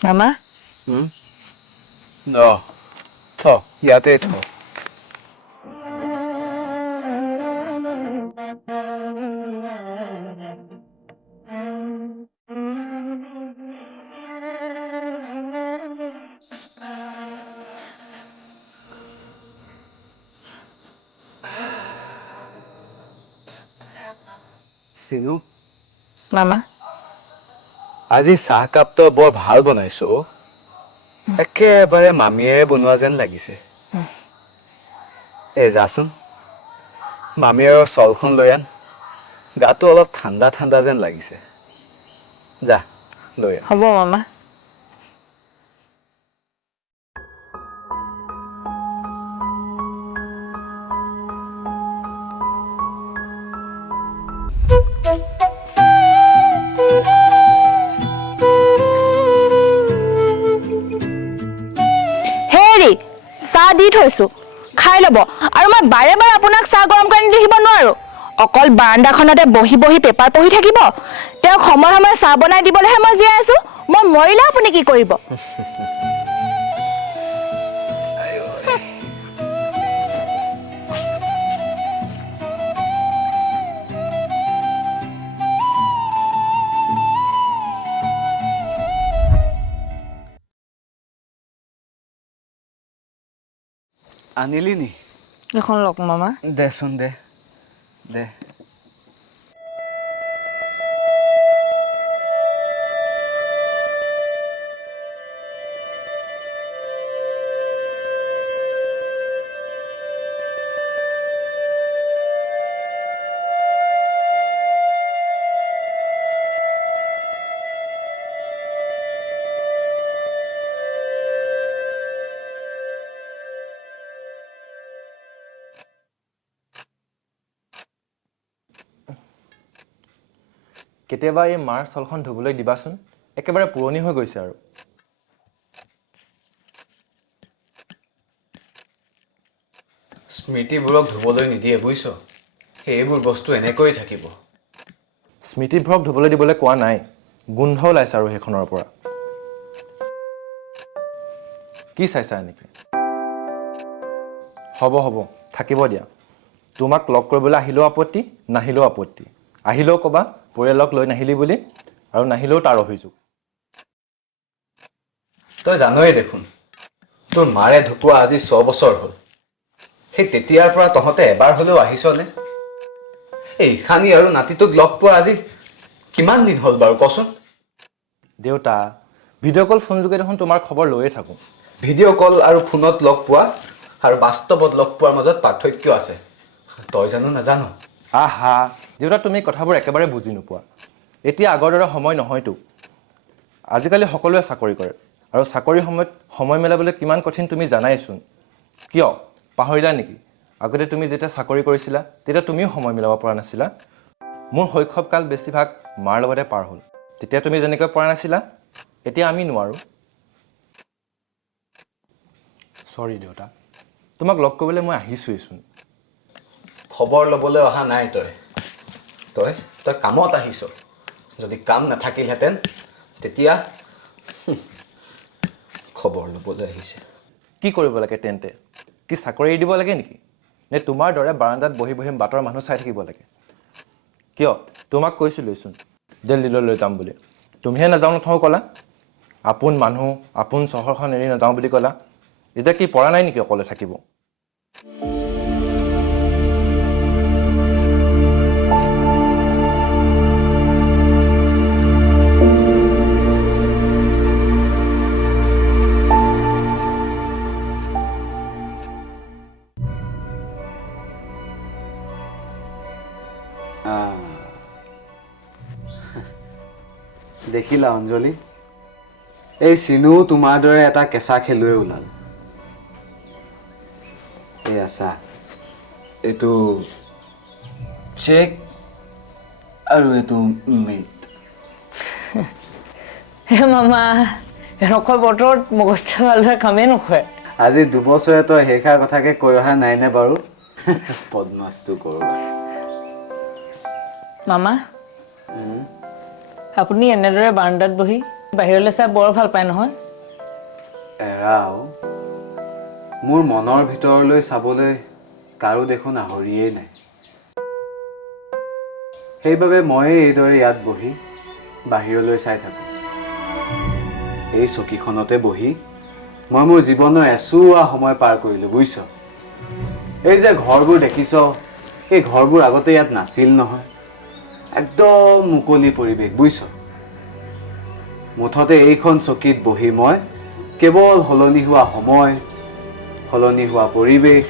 মামা থ ইয়াতে থ চিনু মামা আজি চাহকাপটো বৰ ভাল বনাইছো একেবাৰে মামীয়ে বনোৱা যেন লাগিছে যাচোন মামীৰ চলখন লৈ আন গাটো অলপ ঠাণ্ডা ঠাণ্ডা যেন লাগিছে যা লৈ আন হ'ব মামা হেৰি চাহ দি থৈছো খাই ল'ব আৰু মই বাৰে বাৰে আপোনাক চাহ গৰম কৰি দিব নোৱাৰো অকল বাৰান্দাখনতে বহি বহি পেপাৰ পঢ়ি থাকিব তেওঁক সময় সময় চাহ বনাই দিবলৈহে মই জীয়াই আছো মই মৰিলে আপুনি কি কৰিব আনিলি নি এখন লওক মামা দেচোন দে কেতিয়াবা এই মাৰ চলখন ধুবলৈ দিবাচোন একেবাৰে পুৰণি হৈ গৈছে আৰু স্মৃতিবোৰক ধুবলৈ নিদিয়ে বুজিছ সেইবোৰ বস্তু এনেকৈ থাকিব স্মৃতিভ্ৰক ধুবলৈ দিবলৈ কোৱা নাই গোন্ধ ওলাইছে আৰু সেইখনৰ পৰা কি চাইছা এনেকৈ হ'ব থাকিব দিয়া তোমাক লগ কৰিবলৈ আহিলেও আপত্তি নাহিলেও আপত্তি আহিলেও ক'বা পৰিয়ালক লৈ নাহিলি বুলি আৰু নাহিলেও তাৰ অভিযোগ তই জানই দেখোন তোৰ মাৰে ঢুকুৱা আজি 6 বছৰ হ'ল সেই তেতিয়াৰ পৰা তহঁতে এবাৰ হ'লেও আহিছনে এই ইখানী আৰু নাতিটোক লগ পোৱা আজি কিমান দিন হ'ল বাৰু কচোন দেউতা ভিডিঅ' কল ফোন যোগে দেখোন তোমাৰ খবৰ লৈয়ে থাকোঁ ভিডিঅ' কল আৰু ফোনত লগ পোৱা আৰু বাস্তৱত লগ পোৱাৰ মাজত পাৰ্থক্য আছে তই জানো নাজানো আহা দেউতা তুমি কথাবোৰ একেবাৰে বুজি নোপোৱা এতিয়া আগৰ দৰে সময় নহয়তো আজিকালি সকলোৱে চাকৰি কৰে আৰু চাকৰিৰ সময়ত সময় মিলাবলৈ কিমান কঠিন তুমি জানাইচোন কিয় পাহৰিলা নেকি আগতে তুমি যেতিয়া চাকৰি কৰিছিলা তেতিয়া তুমিও সময় মিলাব পৰা নাছিলা মোৰ শৈশৱকাল বেছিভাগ মাৰ লগতে পাৰ হ'ল তেতিয়া তুমি যেনেকৈ পৰা নাছিলা এতিয়া আমি নোৱাৰোঁ চৰি দেউতা তোমাক লগ কৰিবলৈ মই আহিছোৱেইচোন খবৰ ল'বলৈ অহা নাই তই কামত আহিছ যদি কাম নাথাকিলহেঁতেন তেতিয়া খবৰ ল'বলৈ আহিছে কি কৰিব লাগে তেন্তে কি চাকৰি এৰি দিব লাগে নেকি নে তোমাৰ দৰে বাৰান্দাত বহি বহি বাটৰ মানুহ চাই থাকিব লাগে কিয় তোমাক কৈছিলোঁচোন দিল্লীলৈ লৈ যাম বুলি তুমিহে নাযাওঁ নথওঁ ক'লা আপোন মানুহ আপোন চহৰখন এৰি নাযাওঁ বুলি ক'লা এতিয়া কি পৰা নাই নেকি অকলে থাকিব দেখিলা অঞ্জলি এই চিনু তোমাৰ দৰে এটা কেঁচা খেলুৱৈ ওলাল এই আছা এইটো চেক আৰু এইটো মেট মামা এনেকুৱা বতৰত মগজটো ভালদৰে কামেই নকৰে। আজি 2 বছৰে তই সেইষাৰ কথাকে কৈ অহা নাইনে বাৰু? পদ্মাছটো কৰোঁ। মামা আপুনি এনেদৰে বাৰান্দাত বহি বাহিৰলৈ চাই বৰ ভাল পায় নহয়? এৰাও, মোৰ মনৰ ভিতৰলৈ চাবলৈ কাৰো দেখোন আহৰিয়েই নাই। সেইবাবে ময়ে এইদৰে ইয়াত বহি বাহিৰলৈ চাই থাকোঁ। এই চকীখনতে বহি মই মোৰ জীৱনৰ এচুৱা সময় পাৰ কৰিলোঁ, বুজিছ? এই যে ঘৰবোৰ দেখিছ, এই ঘৰবোৰ আগতে ইয়াত নাছিল নহয়। একদম মুকলি পৰিৱেশ, বুজিছ? মুঠতে এইখন চকীত বহি মই কেৱল সলনি হোৱা সময়, সলনি হোৱা পৰিৱেশ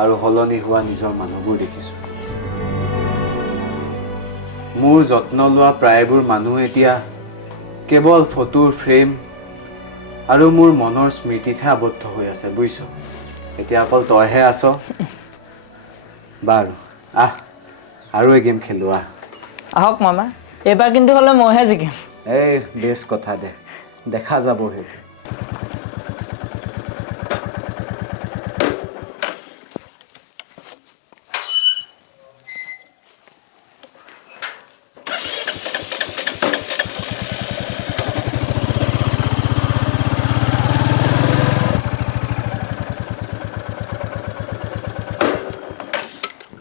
আৰু সলনি হোৱা নিজৰ মানুহবোৰ দেখিছোঁ। মোৰ যত্ন লোৱা প্ৰায়বোৰ মানুহ এতিয়া কেৱল ফটোৰ ফ্ৰেম আৰু মোৰ মনৰ স্মৃতিতহে আবদ্ধ হৈ আছে, বুজিছ? এতিয়া অকল তইহে আছ। বাৰু আহ, আৰু এই গেম খেলোঁ আহ। আহক মামা, এইবাৰ কিন্তু হ'লে মইহে জিকিম। এই বেছ কথা দে, দেখা যাব সেইটো।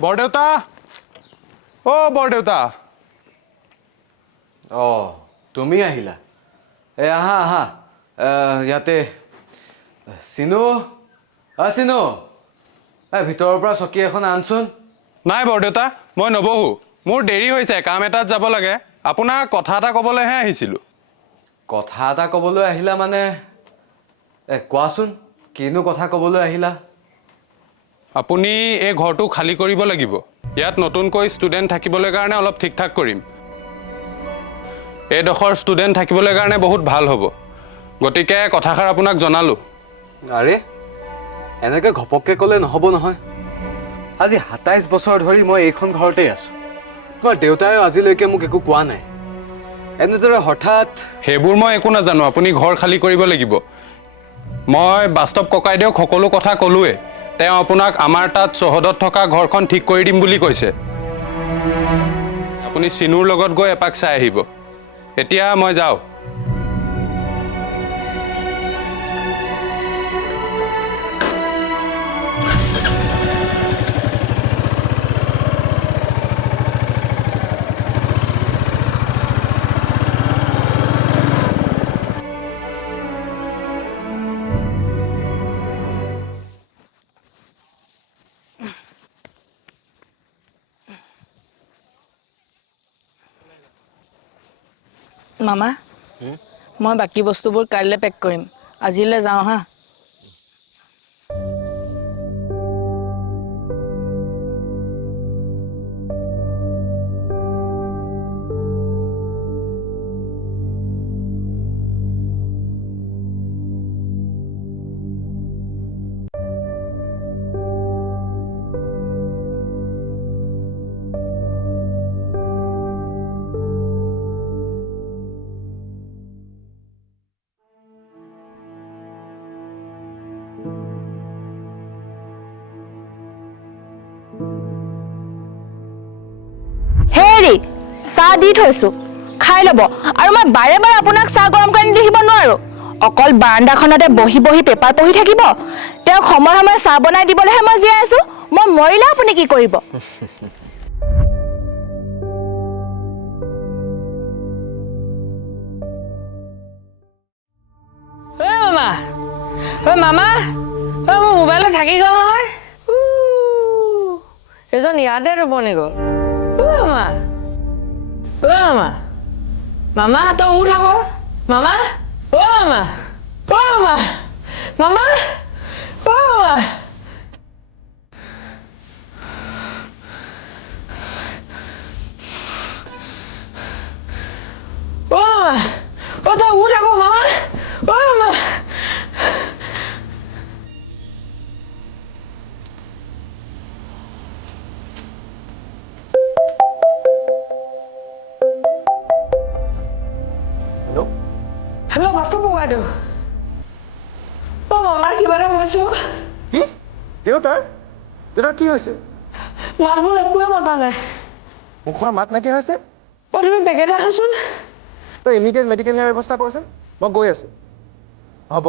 বৰদেউতা, অ' বৰদেউতা। অঁ, তুমি আহিলা? আহা আহা, ইয়াতে চিনু, চিনু, ভিতৰৰ পৰা চকী এখন আনচোন। নাই বৰদেউতা, মই নবহো। মোৰ দেৰি হৈছে, কাম এটাত যাব লাগে। আপোনাক কথা এটা ক'বলৈহে আহিছিলোঁ। কথা এটা ক'বলৈ আহিলা মানে? কোৱাচোন, কিনো কথা ক'বলৈ আহিলা? আপুনি এই ঘৰটো খালী কৰিব লাগিব। ইয়াত নতুনকৈ ষ্টুডেণ্ট থাকিবলৈ কাৰণে অলপ ঠিক ঠাক কৰিম। এইডোখৰ ষ্টুডেণ্ট থাকিবলৈ কাৰণে বহুত ভাল হ'ব, গতিকে কথাষাৰ আপোনাক জনালোঁ। আৰে, এনেকৈ ঘপককৈ ক'লে নহ'ব নহয়। আজি 27 বছৰ ধৰি মই এইখন ঘৰতেই আছোঁ। তোমাৰ দেউতাইও আজিলৈকে মোক একো কোৱা নাই। এনেদৰে হঠাৎ সেইবোৰ মই একো নাজানো, আপুনি ঘৰ খালী কৰিব লাগিব। মই বাস্তৱ ককাইদেউক সকলো কথা ক'লোৱে। তেওঁ আপোনাক আমাৰ তাত চৌহদত থকা ঘৰখন ঠিক কৰি দিম বুলি কৈছে। আপুনি চিনুৰ লগত গৈ এপাক চাই আহিব। এতিয়া মই যাওঁ। মামা, মই বাকী বস্তুবোৰ কাইলৈ পেক কৰিম। আজিলৈ যাওঁ হা। হেৰি, চাহ দি থৈছো, খাই ল'ব। আৰু মই বাৰে বাৰে আপোনাক চাহ গৰম কৰি লিখিব নোৱাৰো। অকল বাৰান্দাখনতে বহি বহি পেপাৰ পঢ়ি থাকিব। তেওঁক সময়ে সময়ে চাহ বনাই দিবলৈহে মই জীয়াই আছো। মই মৰিলে আপুনি কি কৰিব? মামা, মামা, মোৰ মোবাইলত থাকি গ'ল নহয়। এজন ইয়াতে টোপনি গ'ল। মামা, মামা, মামা তই উঠ আকৌ। মামা, মামা, মামা, মামা, মামা। তই উঠ আকৌ মামা, মামা। হেল্ল' বাস্তৱ বোকাটো মামাৰ কিবা এটা হৈছো কি দেউতাৰ দেউতাৰ কি হৈছে মানুহবোৰ একোৱে মতা নাই মুখৰ মাত নাইকিয়া হৈছে তুমি বেগেট আহাচোন তই ইমিডিয়েট মেডিকেল নিয়াৰ ব্যৱস্থা কৰচোন মই গৈ আছোঁ হ'ব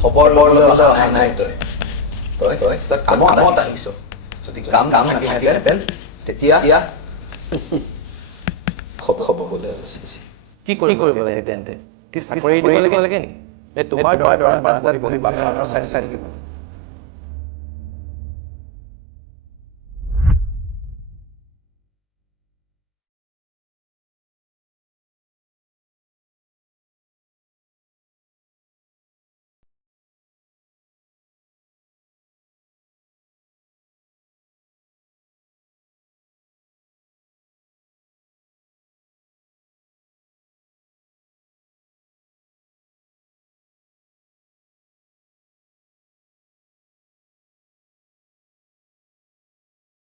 খবৰ ল'বলৈ অহা নাই তই কামত আহিছ যদি কাম নাথাকিলেহেঁতেন তেতিয়া খবৰ বোলে আছে কি কৰিব লাগে তেন্তে কি চাকৰি দিব লাগে নেকি তোমাৰ দৰা বহি বহি বাহিৰৰ চাই থাকিব